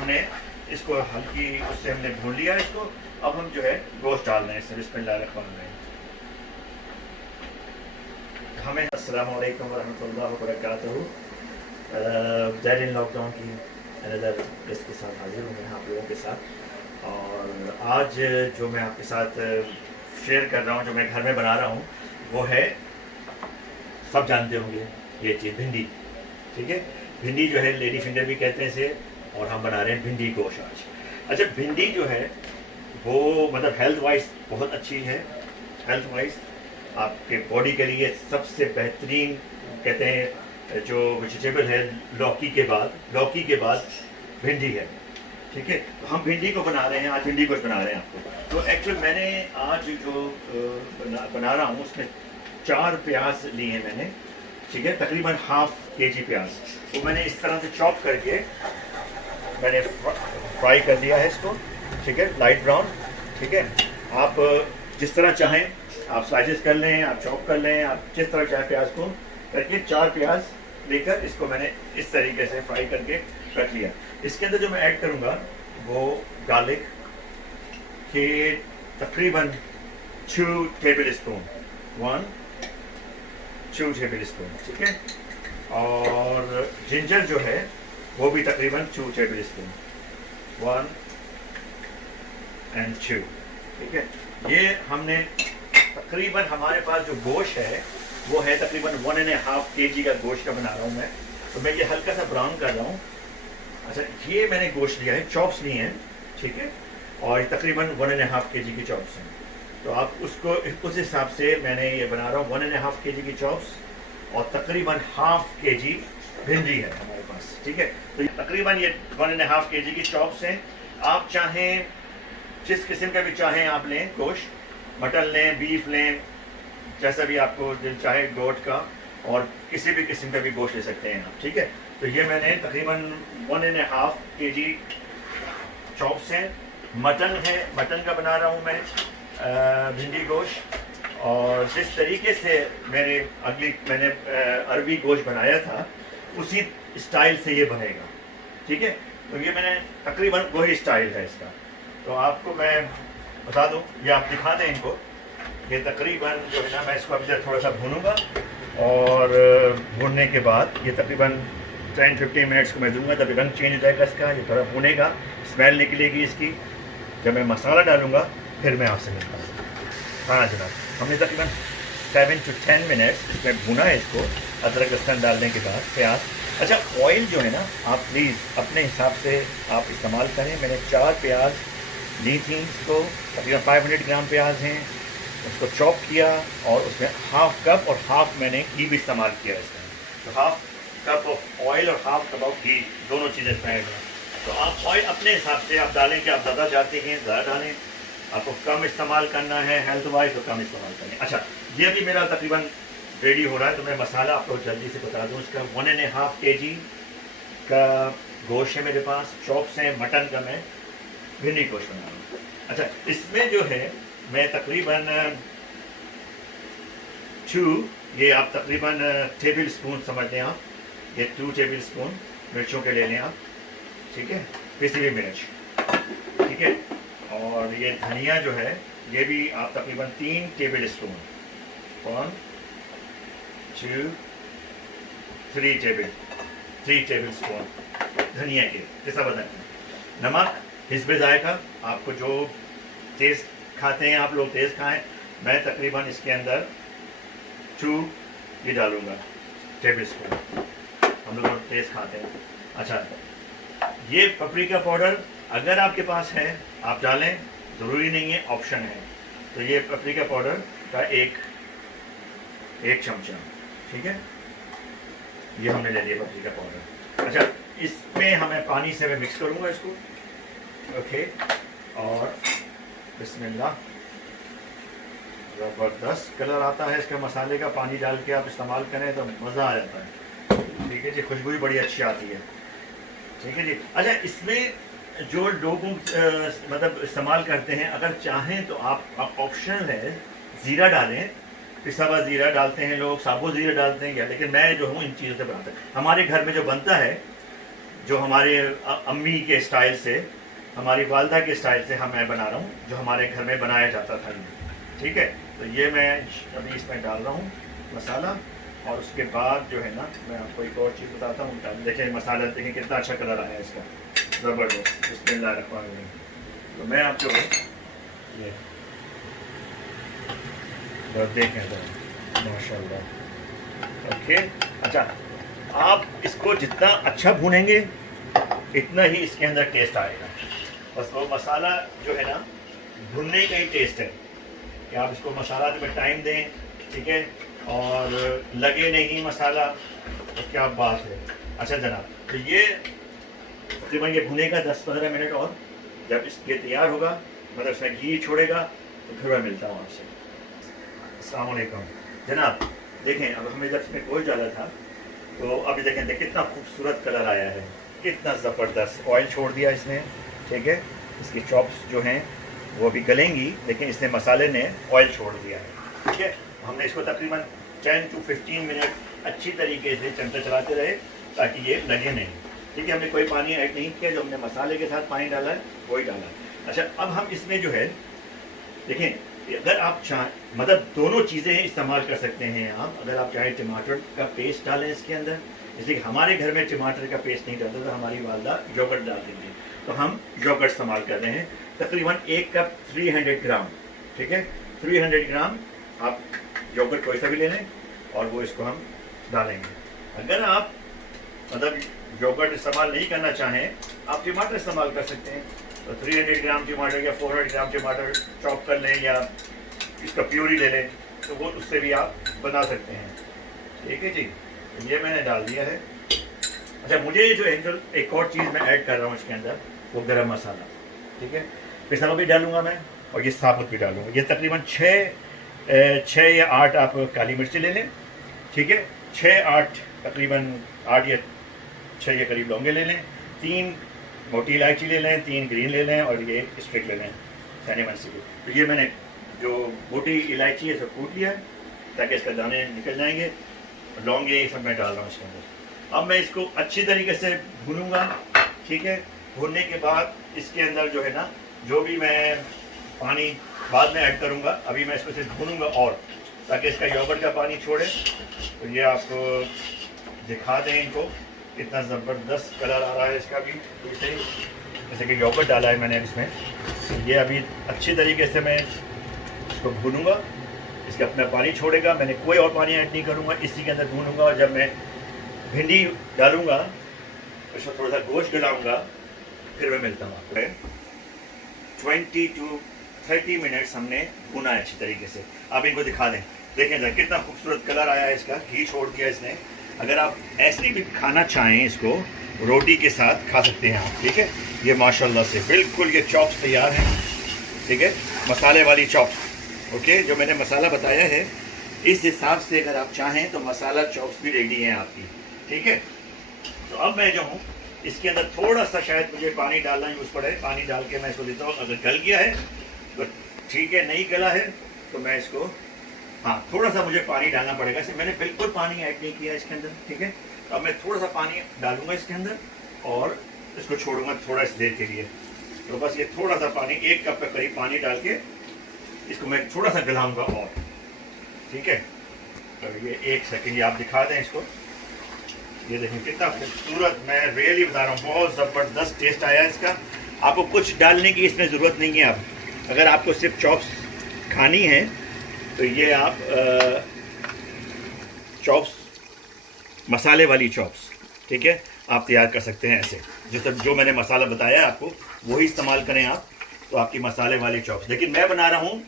हमने इसको हल्की उससे हमने भून लिया इसको। अब हम जो है गोश्त डाल रहे हैं इसमें। बिस्मिल्लाहिर्रहमानिर्रहीम। हमें अस्सलाम वालेकुम वरहमतुल्लाहि वबरकातुहू। ज़ैरिन लॉकडाउन की अनदर इसके साथ हाजिर हूँ मैं आप लोगों के साथ। और आज जो मैं आपके साथ शेयर कर रहा हूँ, जो मैं घर में बना रहा हूँ, वो है, सब जानते होंगे ये चीज़, भिंडी। ठीक है, भिंडी जो है लेडी फिंगर भी कहते हैं इसे, और हम बना रहे हैं भिंडी गोश्त आज। अच्छा, भिंडी जो है वो मतलब हेल्थ वाइज बहुत अच्छी है। हेल्थ वाइज आपके बॉडी के लिए सबसे बेहतरीन कहते हैं जो वेजिटेबल है लौकी के बाद भिंडी है। ठीक है, तो हम भिंडी को बना रहे हैं आज, भिंडी गोश्त बना रहे हैं आपको। तो एक्चुअली मैंने आज जो बना रहा हूँ उसमें 4 प्याज लिए हैं मैंने। ठीक है, तकरीबन ½ kg प्याज, वो मैंने इस तरह से चॉप करके मैंने फ्राई कर दिया है इसको। ठीक है, लाइट ब्राउन। ठीक है, आप जिस तरह चाहें आप स्लाइसेस कर लें, आप चॉप कर लें, आप जिस तरह चाहें प्याज को करके। 4 प्याज लेकर इसको मैंने इस तरीके से फ्राई करके रख लिया। इसके अंदर जो मैं ऐड करूँगा वो गार्लिक के तकरीबन 2 टेबल स्पून, 2 टेबल स्पून। ठीक है, और जिंजर जो है वो भी तकरीबन 2 टेबल स्पून, 1 and 2। ठीक है, ये हमने तकरीबन, हमारे पास जो गोश्त है वो है तकरीबन 1.5 kg का गोश्त का बना रहा हूँ मैं। तो मैं ये हल्का सा ब्राउन कर रहा हूँ। अच्छा, ये मैंने गोश्त लिया है, चॉप्स लिए हैं। ठीक है, और तकरीबन 1.5 kg की चॉप्स हैं। तो आप उसको उस हिसाब से मैंने ये बना रहा हूँ। 1.5 kg की चॉप्स और तकरीबन ½ kg भिंडी है हमारे पास। ठीक है, तो तकरीबन ये 1.5 kg की चॉप्स हैं। आप चाहें जिस किस्म का भी चाहें आप लें गोश्त, मटन लें, बीफ लें, जैसा भी आपको दिल चाहे गोट का, और किसी भी किस्म का भी गोश्त ले सकते हैं आप। ठीक है, तो ये मैंने तकरीबन 1.5 kg चॉप्स हैं। मटन है, मटन का बना रहा हूँ मैं भिंडी गोश्त। और जिस तरीके से मैंने अरबी गोश्त बनाया था उसी स्टाइल से ये बनेगा। ठीक है, तो ये मैंने तकरीबन वही स्टाइल है इसका। तो आपको मैं बता दूं, ये आप दिखा दें इनको। ये तकरीबन जो है ना, मैं इसको अभी थोड़ा सा भूनूंगा, और भूनने के बाद ये तकरीबन 10-15 मिनट्स को मैं दूंगा, तब रंग चेंज हो जाएगा इसका। ये थोड़ा भूनेगा, स्मेल निकलेगी इसकी। जब मैं मसाला डालूंगा फिर मैं आपसे मिलता हूँ। हाँ जनाब, हमने तकरीबन 7 to 10 मिनट्स इसमें भुना है इसको, अदरक लहसुन डालने के बाद प्याज। अच्छा, ऑयल जो है ना आप प्लीज़ अपने हिसाब से आप इस्तेमाल करें। मैंने 4 प्याज ली थी, इसको तकरीबन 500 ग्राम प्याज हैं, उसको चॉप किया, और उसमें ½ कप और ½ मैंने घी भी इस्तेमाल किया इसमें। तो ½ कप ऑफ ऑयल और ½ कप ऑफ घी, दोनों चीज़ें इसमें ऐड हैं। तो आप ऑयल अपने हिसाब से आप डालें कि आप ज़्यादा चाहते हैं ज़्यादा डालें, आपको कम इस्तेमाल करना है हेल्थ वाइज तो कम इस्तेमाल करें। अच्छा, ये भी मेरा तकरीबन रेडी हो रहा है। तो मैं मसाला आपको जल्दी से बता दूं। इसका 1.5 kg का गोश्त है मेरे पास, चॉप्स हैं, मटन का मैं भिंडी गोश्त बना रहा हूँ। अच्छा, इसमें जो है मैं तकरीबन 2, ये आप तकरीबन टेबल स्पून समझ लें आप, ये 2 टेबल स्पून मिर्चों के ले लें आप। ठीक है, पिसी हुई मिर्च। ठीक है, और ये धनिया जो है ये भी आप तकरीबन 3 टेबल स्पून, 1 2 3 टेबल स्पून धनिया के जैसा बताएं। नमक हिस्बे जायका, आपको जो तेज़ खाते हैं आप लोग तेज़ खाएं। मैं तकरीबन इसके अंदर 2 ये डालूंगा टेबल स्पून, हम लोग तेज़ खाते हैं। अच्छा, ये पपरिका पाउडर अगर आपके पास है आप डालें, ज़रूरी नहीं है, ऑप्शन है। तो ये पपरिका पाउडर का एक चमचा। ठीक है, ये हमने ले लिया पपरिका पाउडर। अच्छा, इसमें हमें पानी से मैं मिक्स करूँगा इसको। ओके, और बिस्मिल्लाह, ज़बरदस्त कलर आता है इसका मसाले का। पानी डाल के आप इस्तेमाल करें तो मज़ा आ जाता है। ठीक है जी, खुशबू भी बड़ी अच्छी आती है। ठीक है जी। अच्छा, इसमें जो लोग मतलब इस्तेमाल करते हैं, अगर चाहें तो आप ऑप्शनल है, ज़ीरा डालें, पिसा हुआ ज़ीरा डालते हैं लोग, साबुत ज़ीरा डालते हैं क्या, लेकिन मैं जो हूँ इन चीज़ों से बनाता हूँ। हमारे घर में जो बनता है जो हमारे अम्मी के स्टाइल से, हमारी वालदा के स्टाइल से मैं बना रहा हूँ, जो हमारे घर में बनाया जाता था ये। ठीक है, तो ये मैं अभी इसमें डाल रहा हूँ मसाला। और उसके बाद जो है ना, मैं आपको एक और चीज़ बताता हूँ। देखें मसाला, देखें कितना अच्छा कलर आया है इसका, ज़बरदस्त। बिस्मिल्लाह रहमान रहीम। तो मैं आपको ये देखें तो माशाल्लाह। ओके, अच्छा, आप इसको जितना अच्छा भूनेंगे इतना ही इसके अंदर टेस्ट आएगा। बस वो मसाला जो है ना, भुनने का ही टेस्ट है कि आप इसको मसाला में टाइम दें, ठीक है, और लगे नहीं मसाला, तो क्या बात है। अच्छा जनाब, तो ये तकरीबन ये भुनेगा 10-15 मिनट, और जब ये तैयार होगा, मतलब इसमें घी छोड़ेगा, तो फिर मैं मिलता हूँ आपसे। अस्सलाम वालेकुम जनाब। देखें, अब हमें जब इसमें गोश्त डाला था, तो अभी देखें कितना खूबसूरत कलर आया है, कितना ज़बरदस्त। ऑयल छोड़ दिया इसने, ठीक है। इसकी चॉप्स जो हैं वो अभी गलेंगी, लेकिन इसने मसाले ने ऑयल छोड़ दिया है, ठीक है। हमने इसको तकरीबन 10 to 15 मिनट अच्छी तरीके से चमचा चलाते रहे ताकि ये लगे नहीं, ठीक है। हमने कोई पानी ऐड नहीं किया, जो हमने मसाले के साथ पानी डाला है वही डाला। अच्छा, अब हम इसमें जो है देखें, अगर आप चाहें, मतलब दोनों चीज़ें इस्तेमाल कर सकते हैं आप। अगर आप चाहें टमाटर का पेस्ट डालें इसके अंदर, जैसे कि हमारे घर में टमाटर का पेस्ट नहीं डालता, तो हमारी वालदा योगर्ट डाल देंगे, तो हम योगर्ट इस्तेमाल कर रहे हैं। तकरीबन 1 कप 300 ग्राम, ठीक है, 300 ग्राम आप योगर्ट कोई सा भी ले लें, और वो इसको हम डालेंगे। अगर आप मतलब योगर्ट इस्तेमाल नहीं करना चाहें, आप टमाटर इस्तेमाल कर सकते हैं। तो 300 ग्राम टमाटर या 400 ग्राम टमाटर चॉप कर लें, या इसका प्यूरी ले लें, तो वो उससे भी आप बना सकते हैं, ठीक है जी। तो ये मैंने डाल दिया है। अच्छा, मुझे जो एंजल एक और चीज़ मैं ऐड कर रहा हूँ इसके अंदर, वो गरम मसाला, ठीक है। पिसा भी डालूंगा मैं, और ये साबुत भी डालूंगा। ये तकरीबन 6 या 8 आप काली मिर्ची ले लें, ठीक है। 6-8 तकरीबन 8 या 6 के करीब लौंगे ले लें, 3 मोटी इलायची ले लें, 3 ग्रीन ले लें, और ये स्टिक ले लें सिनेमन से। तो ये मैंने जो मोटी इलायची है सब कूट लिया है ताकि इसका दाने निकल जाएंगे। लौंग ये सब मैं डाल रहा हूँ इसके अंदर। अब मैं इसको अच्छी तरीके से भूनूंगा, ठीक है। भूनने के बाद इसके अंदर जो है ना, जो भी मैं पानी बाद में ऐड करूँगा, अभी मैं इसको सिर्फ भूनूंगा, और ताकि इसका योगर्ट का पानी छोड़े। तो ये आपको दिखा दें इनको, कितना ज़बरदस्त कलर आ रहा है इसका भी, जैसे कि योगर्ट डाला है मैंने इसमें। ये अभी अच्छी तरीके से मैं इसको भूनूंगा, इसका अपना पानी छोड़ेगा, मैंने कोई और पानी ऐड नहीं करूँगा, इसी के अंदर भूनूंगा। और जब मैं भिंडी डालूंगा, इसमें थोड़ा सा गोश्त गलाऊंगा, फिर मैं मिलता हूँ आपको। 20 to 30 मिनट्स हमने भुना है अच्छी तरीके से। आप इनको दिखा दें, देखें कितना खूबसूरत कलर आया है इसका, घी छोड़ दिया इसने। अगर आप ऐसे भी खाना चाहें, इसको रोटी के साथ खा सकते हैं आप, ठीक है। ये माशाल्लाह से बिल्कुल ये चॉप्स तैयार हैं, ठीक है, मसाले वाली चॉप्स। ओके, जो मैंने मसाला बताया है इस हिसाब से अगर आप चाहें तो मसाला चॉप्स भी रेडी हैं आपकी, ठीक है। तो अब मैं जो हूँ इसके अंदर थोड़ा सा शायद मुझे पानी डालना यूज़ पड़े, पानी डाल के मैं इसको देता हूँ। अगर गल गया है तो ठीक है, नहीं गला है तो मैं इसको, हाँ, थोड़ा सा मुझे पानी डालना पड़ेगा। इसे मैंने बिल्कुल पानी ऐड नहीं किया इसके अंदर, ठीक है। तो अब मैं थोड़ा सा पानी डालूंगा इसके अंदर, और इसको छोड़ूंगा थोड़ा इस देर के लिए। तो बस ये थोड़ा सा पानी, 1 कप के करीब पानी डाल के इसको मैं थोड़ा सा गलाऊंगा, और ठीक है। तो ये 1 सेकेंड, ये आप दिखा दें इसको। ये देखें कितना खूबसूरत, मैं रियली बता रहा हूँ, बहुत ज़बरदस्त टेस्ट आया इसका। आपको कुछ डालने की इसमें ज़रूरत नहीं है। आप अगर आपको सिर्फ चॉप्स खानी है तो ये आप चॉप्स, मसाले वाली चॉप्स, ठीक है, आप तैयार कर सकते हैं ऐसे। जो मैंने मसाला बताया आपको वही इस्तेमाल करें आप, तो आपकी मसाले वाली चॉप्स। लेकिन मैं बना रहा हूँ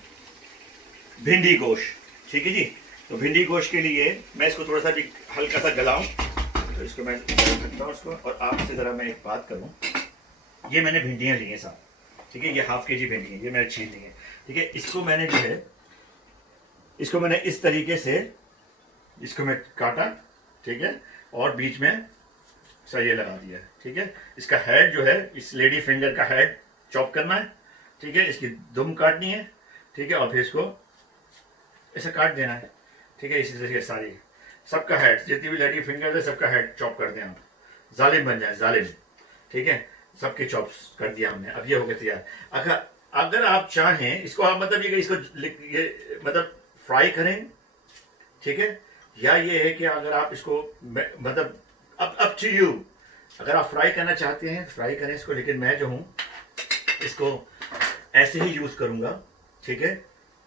भिंडी गोश्त, ठीक है जी। तो भिंडी गोश्त के लिए मैं इसको थोड़ा सा भी हल्का सा गलाऊं, तो इसको मैं करता हूँ इसको। और आपसे ज़रा मैं एक बात करूँ, ये मैंने भिंडियाँ ली हैं साहब, ठीक है, ये ½ kg भिंडी है, ये मैंने छील ली है, ठीक है। इसको मैंने जो है, इसको मैंने इस तरीके से इसको मैं काटा, ठीक है, और बीच में सरिया लगा दिया है, ठीक है। इसका हेड जो है, इस लेडी फिंगर का हेड चॉप करना है, ठीक है। इसकी दुम काटनी है, ठीक है, और फिर इसको ऐसे काट देना है, ठीक है। इसी तरीके सारी सबका हेड, जितनी भी लेडी फिंगर है सबका हेड चॉप कर दें आप, जालिम बन जाए, जालिम। ठीक है, सबके चॉप्स कर दिया हमने। अब ये हो गया तैयार। अगर अगर आप चाहें इसको, आप मतलब ये इसको ये मतलब फ्राई करें, ठीक है, या ये है कि अगर आप इसको मतलब अप टू यू, अगर आप फ्राई करना चाहते हैं फ्राई करें इसको, लेकिन मैं जो हूं इसको ऐसे ही यूज करूंगा, ठीक है।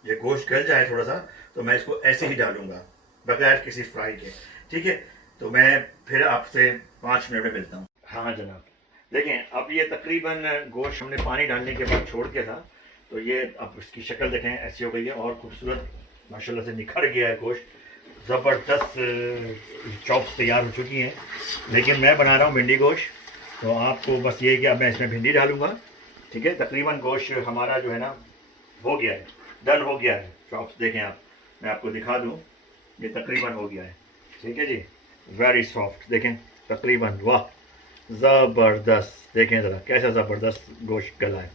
ये गोश्त गल जाए थोड़ा सा तो मैं इसको ऐसे ही डालूंगा बगैर किसी फ्राई के, ठीक है। तो मैं फिर आपसे 5 मिनट में मिलता हूँ। हाँ जनाब, देखें अब ये तकरीबन गोश्त हमने पानी डालने के बाद छोड़ दिया था, तो ये अब इसकी शक्ल देखें ऐसी हो गई है और खूबसूरत माशाल्लाह से निखर गया है गोश्त। ज़बरदस्त चॉप्स तैयार हो चुकी हैं। लेकिन मैं बना रहा हूँ भिंडी गोश्त, तो आपको बस ये कि अब मैं इसमें भिंडी डालूंगा, ठीक है। तकरीबन गोश्त हमारा जो है ना हो गया है, डन हो गया है। चॉप्स देखें आप, मैं आपको दिखा दूँ, ये तकरीबन हो गया है, ठीक है जी। वेरी सॉफ्ट देखें तकरीबन, वाह ज़बरदस्त, देखें ज़रा कैसा ज़बरदस्त गोश्त गला है,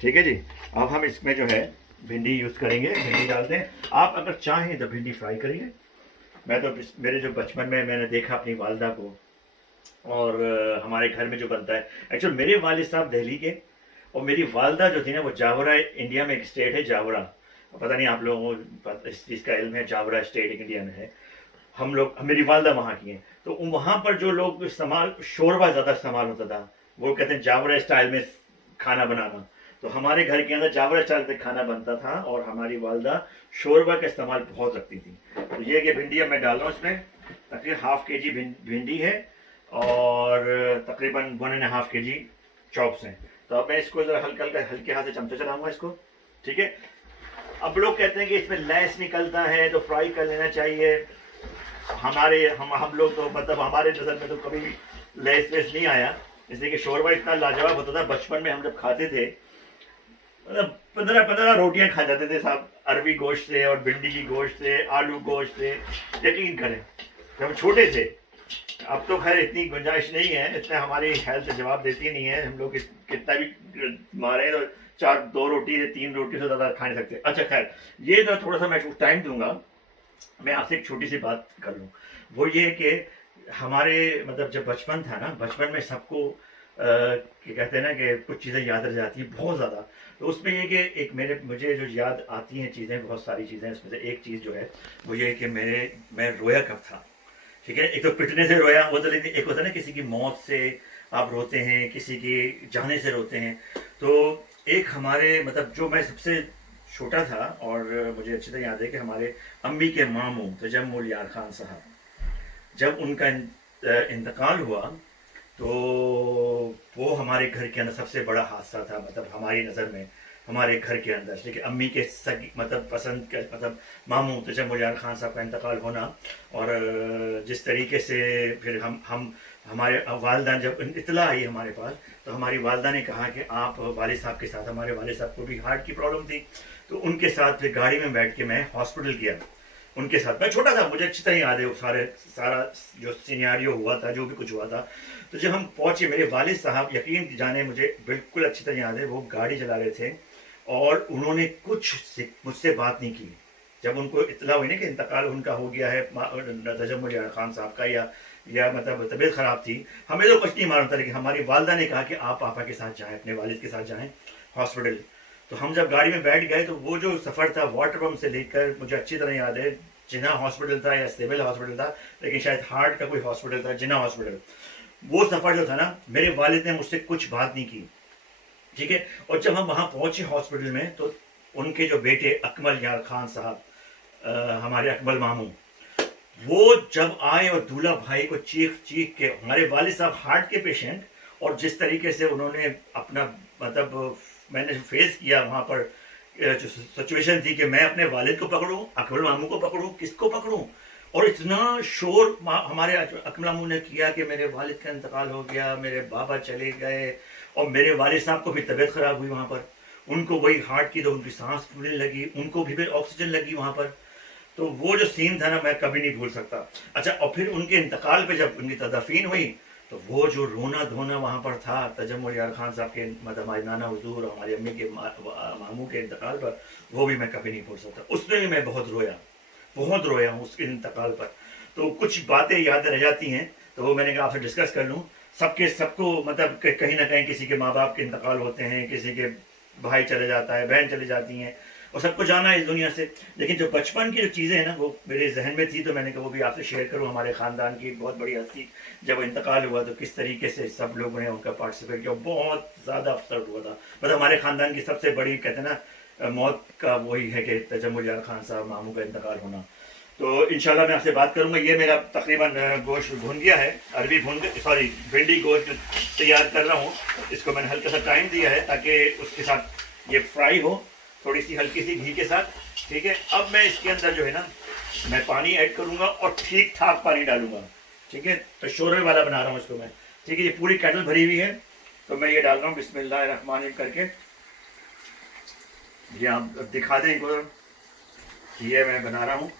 ठीक है जी। अब हम इसमें जो है भिंडी यूज़ करेंगे, भिंडी डालते हैं। आप अगर चाहें तो भिंडी फ्राई करिए। मैं तो मेरे जो बचपन में मैंने देखा अपनी वालदा को, और हमारे घर में जो बनता है, एक्चुअल मेरे वालिद साहब दिल्ली के और मेरी वालदा जो थी ना वो जावरा, इंडिया में एक स्टेट है जावरा, पता नहीं आप लोगों को इस चीज़ का इल्म है, जावरा स्टेट इंडिया में है। हम लोग, मेरी वालदा वहाँ की हैं, तो वहाँ पर जो लोग इस्तेमाल, शोरबा ज़्यादा इस्तेमाल होता था, वो कहते हैं जावरा स्टाइल में खाना बनाना। तो हमारे घर के अंदर जावरा स्टाइल में खाना बनता था और हमारी वालदा शोरबा का इस्तेमाल बहुत रखती थी। तो ये कि भिंडी अब मैं डाल रहा हूँ इसमें, तकरीबन ½ kg भिंडी है और तकरीबन 1.5 kg चॉप्स हैं। तो अब मैं इसको ज़रा हल्के हाथ से चमचा चलाऊंगा इसको, ठीक है। अब लोग कहते हैं कि इसमें लैस निकलता है तो फ्राई कर लेना चाहिए। हम लोग तो मतलब हमारे नज़र में तो कभी लैस वेस नहीं आया, इसलिए कि शोरबा इतना लाजवाब होता था। बचपन में हम जब खाते थे मतलब 15 रोटियां खा जाते थे साहब, अरबी गोश्त से और भिंडी की गोश्त से, आलू गोश्त से, यकीन करें जब हम छोटे थे। अब तो खैर इतनी गुंजाइश नहीं है, इतना हमारी हेल्थ जवाब देती नहीं है। हम लोग कितना भी मारे तो 2 रोटी से 3 रोटी से ज़्यादा खा नहीं सकते। अच्छा खैर, ये तो थोड़ा सा मैं टाइम दूंगा। मैं आपसे एक छोटी सी बात कर लूँ, वो ये कि हमारे मतलब जब बचपन था ना, बचपन में सबको कहते हैं ना कि कुछ चीज़ें याद रह जाती हैं बहुत ज़्यादा। तो उसमें ये कि एक मुझे जो याद आती हैं चीज़ें, बहुत सारी चीज़ें, उसमें से एक चीज़ जो है वो ये कि मैं रोया कब था, ठीक है। एक तो पिटने से रोया वो तो, लेकिन एक होता है ना किसी की मौत से आप रोते हैं, किसी के जाने से रोते हैं। तो एक हमारे मतलब जो मैं सबसे छोटा था और मुझे अच्छी तरह याद है कि हमारे अम्मी के मामू तजम्मुल यार खान साहब, जब उनका इंतकाल हुआ तो वो हमारे घर के अंदर सबसे बड़ा हादसा था, मतलब हमारी नज़र में, हमारे घर के अंदर। देखिए अम्मी के सगी मतलब पसंद के मतलब मामू तजम्मुल यार खान साहब का इंतकाल होना, और जिस तरीके से फिर हम हमारे वालदा जब इतला आई हमारे पास, तो हमारी वालदा ने कहा कि आप वालिद साहब के साथ, हमारे वालिद साहब को भी हार्ट की प्रॉब्लम थी, तो उनके साथ फिर गाड़ी में बैठ के मैं हॉस्पिटल गया उनके साथ। मैं छोटा था, मुझे अच्छी तरह याद है वो सारा जो सिनेरियो हुआ था, जो भी कुछ हुआ था। तो जब हम पहुंचे, मेरे वालिद साहब यकीन जाने मुझे बिल्कुल अच्छी तरह याद है, वो गाड़ी चला रहे थे और उन्होंने कुछ मुझसे बात नहीं की। जब उनको इत्तला हुई ना कि इंतकाल उनका हो गया है तजम्मुल यार खान साहब का, या मतलब तबीयत ख़राब थी, हमें तो कुछ नहीं मालूम था, लेकिन हमारी वालदा ने कहा कि आप पापा के साथ जाएं, अपने वालिद के साथ जाएं हॉस्पिटल। तो हम जब गाड़ी में बैठ गए तो वो जो सफ़र था वाटर पम्प से लेकर, मुझे अच्छी तरह याद है, जिन्ना हॉस्पिटल था या सिविल हॉस्पिटल था, लेकिन शायद हार्ट का कोई हॉस्पिटल था, जिन्ना हॉस्पिटल। वो सफ़र जो था ना, मेरे वालिद ने मुझसे कुछ बात नहीं की, ठीक है। और जब हम वहाँ पहुँचे हॉस्पिटल में, तो उनके जो बेटे अकमल यार खान साहब, हमारे अकमल मामू, वो जब आए और दूल्हा भाई को चीख चीख के, हमारे वालिद साहब हार्ट के पेशेंट, और जिस तरीके से उन्होंने अपना मतलब मैंने फेस किया वहाँ पर जो सिचुएशन थी कि मैं अपने वालिद को पकड़ूं, अकमल मामू को पकड़ूं, किसको पकड़ूं। और इतना शोर हमारे अकमल मामू ने किया कि मेरे वालिद का इंतकाल हो गया, मेरे बाबा चले गए, और मेरे वालिद साहब को भी तबीयत ख़राब हुई वहाँ पर, उनको वही हार्ट की, तो उनकी सांस फूलने लगी, उनको भी फिर ऑक्सीजन लगी वहाँ पर। तो वो जो सीन था ना, मैं कभी नहीं भूल सकता। अच्छा, और फिर उनके इंतकाल पे जब उनकी तदफीन हुई, तो वो जो रोना धोना वहाँ पर था तजम्मुल यार खान साहब के, मतलब हमारे नाना हुजूर और हमारी अम्मी के मामू के इंतकाल पर, वो भी मैं कभी नहीं भूल सकता। उसमें भी मैं बहुत रोया हूँ उसके इंतकाल पर। तो कुछ बातें याद रह जाती हैं, तो वो मैंने कहा आपसे डिस्कस कर लूँ। सबको मतलब कहीं ना कहीं किसी के माँ बाप के इंतकाल होते हैं, किसी के भाई चले जाता है, बहन चली जाती हैं, और सबको जाना है इस दुनिया से। लेकिन जो बचपन की जो चीज़ें हैं ना वो मेरे जहन में थी, तो मैंने कहा वो भी आपसे शेयर करूँ। हमारे ख़ानदान की बहुत बड़ी हस्ती जब वो इंतकाल हुआ तो किस तरीके से सब लोगों ने उनका पार्टिसिपेट किया, बहुत ज़्यादा अफसर हुआ था। मतलब हमारे ख़ानदान की सबसे बड़ी कहते हैं ना मौत का वही है कि तजम्मुल जान खान साहब मामू का इंतकाल होना। तो इंशाल्लाह मैं आपसे बात करूंगा। ये मेरा तकरीबन गोश्त भुन गया है, अरबी भिंडी गोश्त तैयार कर रहा हूँ। इसको मैंने हल्का सा टाइम दिया है ताकि उसके साथ ये फ्राई हो, थोड़ी सी हल्की सी घी के साथ, ठीक है। अब मैं इसके अंदर जो है ना मैं पानी ऐड करूंगा और ठीक ठाक पानी डालूंगा, ठीक है। तो शोरबे वाला बना रहा हूँ इसको मैं, ठीक है। ये पूरी केटल भरी हुई है तो मैं ये डाल रहा हूँ बिस्मिल्लाहिर्रहमानिर्रहीम करके। ये आप दिखा दें इनको, ये मैं बना रहा हूँ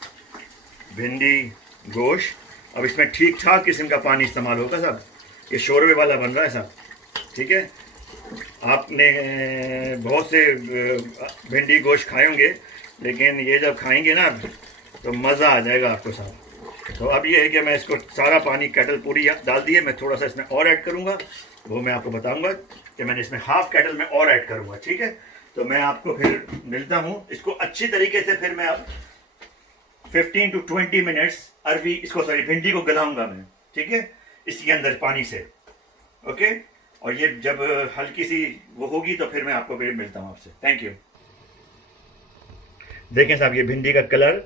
भिंडी गोश्त। अब इसमें ठीक ठाक किस्म का पानी इस्तेमाल होगा साहब, ये शोरबे वाला बन रहा है साहब, ठीक है। आपने बहुत से भिंडी गोश्त खाए होंगे, लेकिन ये जब खाएंगे ना तो मज़ा आ जाएगा आपको साहब। तो अब ये है कि मैं इसको सारा पानी केटल पूरी डाल दिए, मैं थोड़ा सा इसमें और ऐड करूँगा, वो मैं आपको बताऊँगा कि मैंने इसमें हाफ़ केटल में और ऐड करूँगा, ठीक है। तो मैं आपको फिर मिलता हूँ। इसको अच्छी तरीके से फिर मैं अब 15 to 20 मिनट्स इसको भिंडी को गलाऊंगा मैं, ठीक है, इसके अंदर पानी से, ओके। और ये जब हल्की सी वो होगी तो फिर मैं आपको फिर मिलता हूँ आपसे। Thank you. देखें साहब ये भिंडी का कलर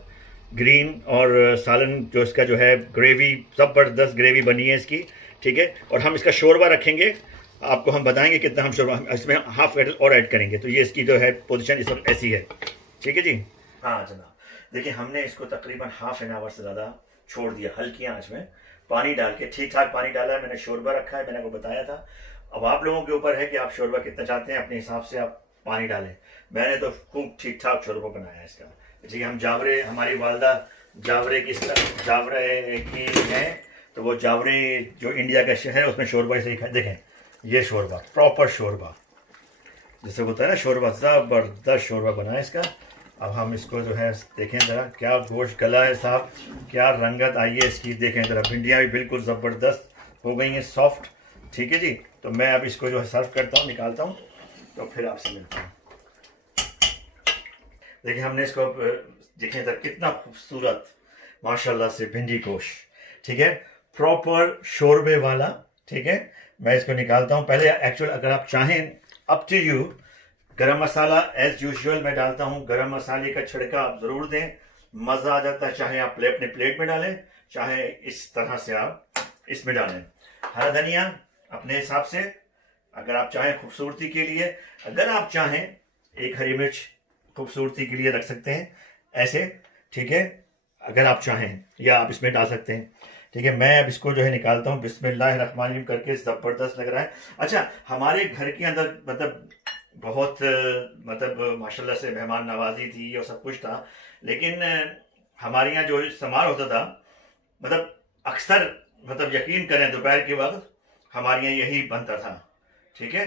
ग्रीन और सालन जो इसका जो है ग्रेवी, ज़बरदस्त ग्रेवी बनी है इसकी, ठीक है। और हम इसका शोरबा रखेंगे, आपको हम बताएंगे कितना हम शोरबा इसमें हाफ केटल और ऐड करेंगे। तो ये इसकी जो है पोजीशन इस वक्त ऐसी है, ठीक है जी। हाँ जनाब, देखिए हमने इसको तकरीबन हाफ एन आवर से ज़्यादा छोड़ दिया हल्की आंच में, पानी डाल के ठीक ठाक पानी डाला है। मैंने शोरबा रखा है, मैंने आपको बताया था। अब आप लोगों के ऊपर है कि आप शोरबा कितना चाहते हैं, अपने हिसाब से आप पानी डालें। मैंने तो खूब ठीक ठाक शोरबा बनाया है इसका जी। हम जावरे, हमारी वालदा जावरे की हैं, तो वो जावरे जो इंडिया का शहर है उसमें शोरबा से ही देखें, ये शोरबा प्रॉपर शोरबा जैसे होता है ना शोरबा, ज़बरदस्त शोरबा बना है इसका। अब हम इसको जो है देखें ज़रा, क्या गोश्त गला है साहब, क्या रंगत आई है इसकी, देखें ज़रा। भिंडियाँ भी बिल्कुल ज़बरदस्त हो गई हैं, सॉफ्ट, ठीक है जी। तो मैं अब इसको जो है सर्व करता हूँ, निकालता हूँ, तो फिर आपसे मिलता हूँ। देखिए हमने इसको देखें ज़रा, कितना खूबसूरत माशाल्लाह से भिंडी गोश्त, ठीक है, प्रॉपर शोरबे वाला, ठीक है। मैं इसको निकालता हूँ। पहले एक्चुअल अगर आप चाहें, अप टू यू, गरम मसाला एज यूजुअल मैं डालता हूँ। गरम मसाले का छिड़का आप ज़रूर दें, मज़ा आ जाता है। चाहे आप अपने प्लेट में डालें, चाहे इस तरह से आप इसमें डालें। हरा धनिया अपने हिसाब से, अगर आप चाहें खूबसूरती के लिए, अगर आप चाहें एक हरी मिर्च खूबसूरती के लिए रख सकते हैं ऐसे, ठीक है, अगर आप चाहें, या आप इसमें डाल सकते हैं, ठीक है। मैं अब इसको जो है निकालता हूँ बिस्मिल्लाहिर्रहमानिर्रहीम करके। ज़बरदस्त लग रहा है। अच्छा, हमारे घर के अंदर मतलब बहुत मतलब माशाल्लाह से मेहमान नवाजी थी और सब कुछ था, लेकिन हमारे यहाँ जो इस्तेमाल होता था, मतलब अक्सर, मतलब यकीन करें दोपहर के वक्त हमारे यहाँ यही बनता था, ठीक है।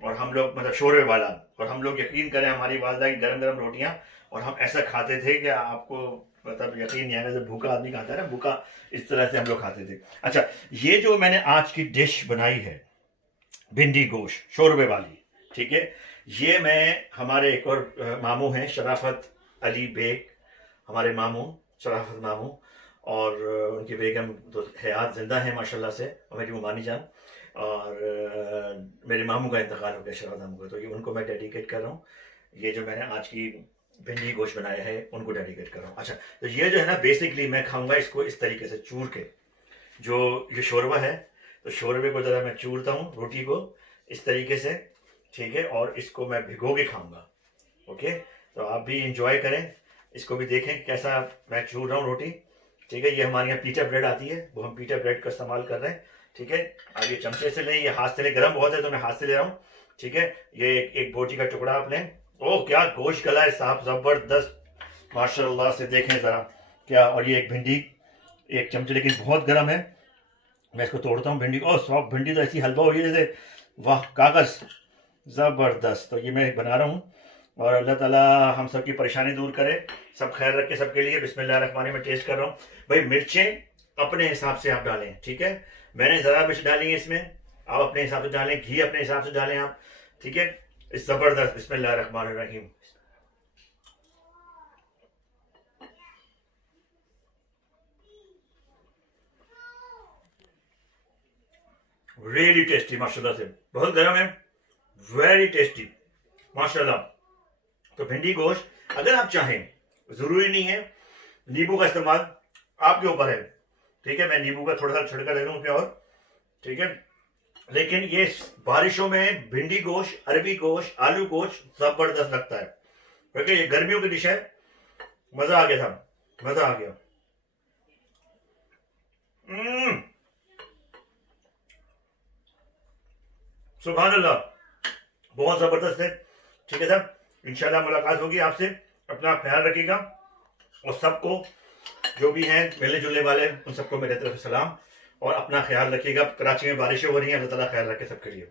और हम लोग मतलब शोरबे वाला, और हम लोग यकीन करें हमारी वालदा की गरम गरम रोटियां, और हम ऐसा खाते थे कि आपको मतलब यकीन नहीं आएगा, जब भूखा आदमी खाता है ना, भूखा, इस तरह से हम लोग खाते थे। अच्छा, ये जो मैंने आज की डिश बनाई है भिंडी गोश्त शोरबे वाली, ठीक है, ये मैं, हमारे एक और मामू हैं शराफत अली बेग, हमारे मामू शराफत मामू, और उनकी बेगम तो हयात जिंदा है माशाल्लाह से, और मेरी मुमानी जान, और मेरे मामू का इंतकाल हो गया शराफत मामू का, तो ये उनको मैं डेडिकेट कर रहा हूँ। ये जो मैंने आज की भिंडी गोश्त बनाया है उनको डेडिकेट कर रहा हूँ। अच्छा, तो ये जो है ना बेसिकली मैं खाऊंगा इसको इस तरीके से चूर के, जो ये शोरबा है, तो शोरबे को ज़रा मैं चूरता हूँ रोटी को इस तरीके से, ठीक है, और इसको मैं भिगो के खाऊंगा, ओके। तो आप भी इंजॉय करें, इसको भी देखें कैसा मैं चूर रहा हूँ रोटी, ठीक है। ये हमारे यहाँ पीटा ब्रेड आती है, वो हम पीटा ब्रेड का इस्तेमाल कर रहे हैं, ठीक है। अब ये चमचे से लें, ये हाथ से लें, गर्म बहुत है तो मैं हाथ से ले रहा हूँ, ठीक है। ये एक बोटी का टुकड़ा आप लें। ओह क्या गोश्त गला है साहब, ज़बरदस्त माशाल्लाह से, देखें ज़रा क्या। और ये एक भिंडी, एक चमचे, लेकिन बहुत गर्म है। मैं इसको तोड़ता हूँ भिंडी को। ओह सॉफ्ट भिंडी तो ऐसी हलवा हुई है जैसे वाह कागज़, ज़बरदस्त। तो ये मैं बना रहा हूँ, और अल्लाह ताला हम सब की परेशानी दूर करे, सब खैर रखे सबके लिए। बिस्मिल्लाहिर्रहमानिर्रहीम में टेस्ट कर रहा हूँ। भाई मिर्चें अपने हिसाब से आप डालें, ठीक है। मैंने ज़रा मिर्च डाली है इसमें, आप अपने हिसाब से डालें, घी अपने हिसाब से डालें आप, ठीक है। इस ज़बरदस्त, बिस्मिल्लाहिर्रहमानिर्रहीम। रियली टेस्टी, माशाल्लाह से, बहुत गर्म है, वेरी टेस्टी माशाल्लाह। तो भिंडी गोश्त अगर आप चाहें, जरूरी नहीं है नींबू का इस्तेमाल, आपके ऊपर है, ठीक है। मैं नींबू का थोड़ा सा छिड़का दे रहा हूं उसमें और, ठीक है। लेकिन ये बारिशों में भिंडी गोश्त, अरबी गोश्त, आलू गोश्त जबरदस्त लगता है, क्योंकि ये गर्मियों की डिश है। मजा आ गया था, मजा आ गया। सुभान अल्लाह, बहुत जबरदस्त है, ठीक है साहब। इंशाल्लाह मुलाकात होगी आपसे, अपना ख्याल रखिएगा, और सबको जो भी हैं मिलने जुलने वाले उन सबको मेरे तरफ से सलाम, और अपना ख्याल रखिएगा। कराची में बारिशें हो रही हैं, अल्लाह ताला ख्याल रखे सबके लिए।